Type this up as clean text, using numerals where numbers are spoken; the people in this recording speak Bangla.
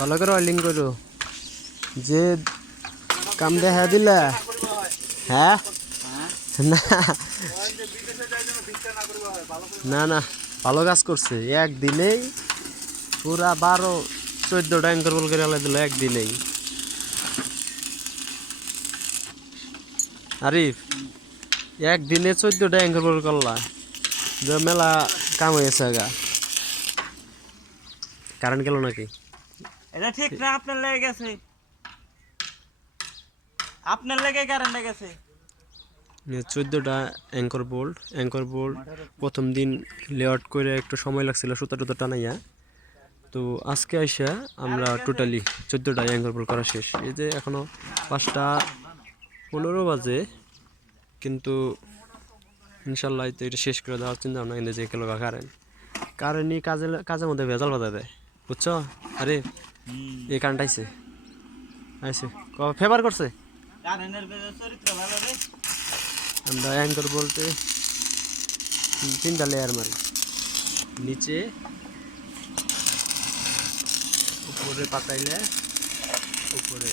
ভালো করে অয়েলিং করো যে কাম দেখা দিলা হ্যাঁ না না না ভালো কাজ করছে একদিনেই পুরা 12-14টা অ্যাঙ্কর বল করে আলাই দিল একদিনেই। আরিফ একদিনে 14টা অ্যাঙ্কর বল করলা যে মেলা কাম হয়েছে গা। কারেন্ট গেল নাকি? এটা ঠিক না, আপনার লেগে গেছে, আপনার লেগে কারেন্টে গেছে। 14টা অ্যাঙ্কর বোল্ট প্রথম দিন লেআউট করে একটু সময় লাগছিল সুতা টুতা টানাইয়া। তো আজকে আইসা আমরা টোটালি 14টা অ্যাঙ্কর বোল্ট করা শেষ। এই যে এখনো 5টা 15 বাজে, কিন্তু ইনশাল্লাহ তো এটা শেষ করে দেওয়ার চিন্তা ভাবনা। কিন্তু যে কেলো কারেন্টই কাজের মধ্যে ভেজাল বাধা দেয়, বুঝছো? আরে এই কারেন্ট আইছে আইছে ফেভার করছে। চরিত্র ভালো রে। আমরা অ্যাঙ্কর বলতে 3টা লেয়ার মারি, নিচে উপরে পাতাইলে উপরে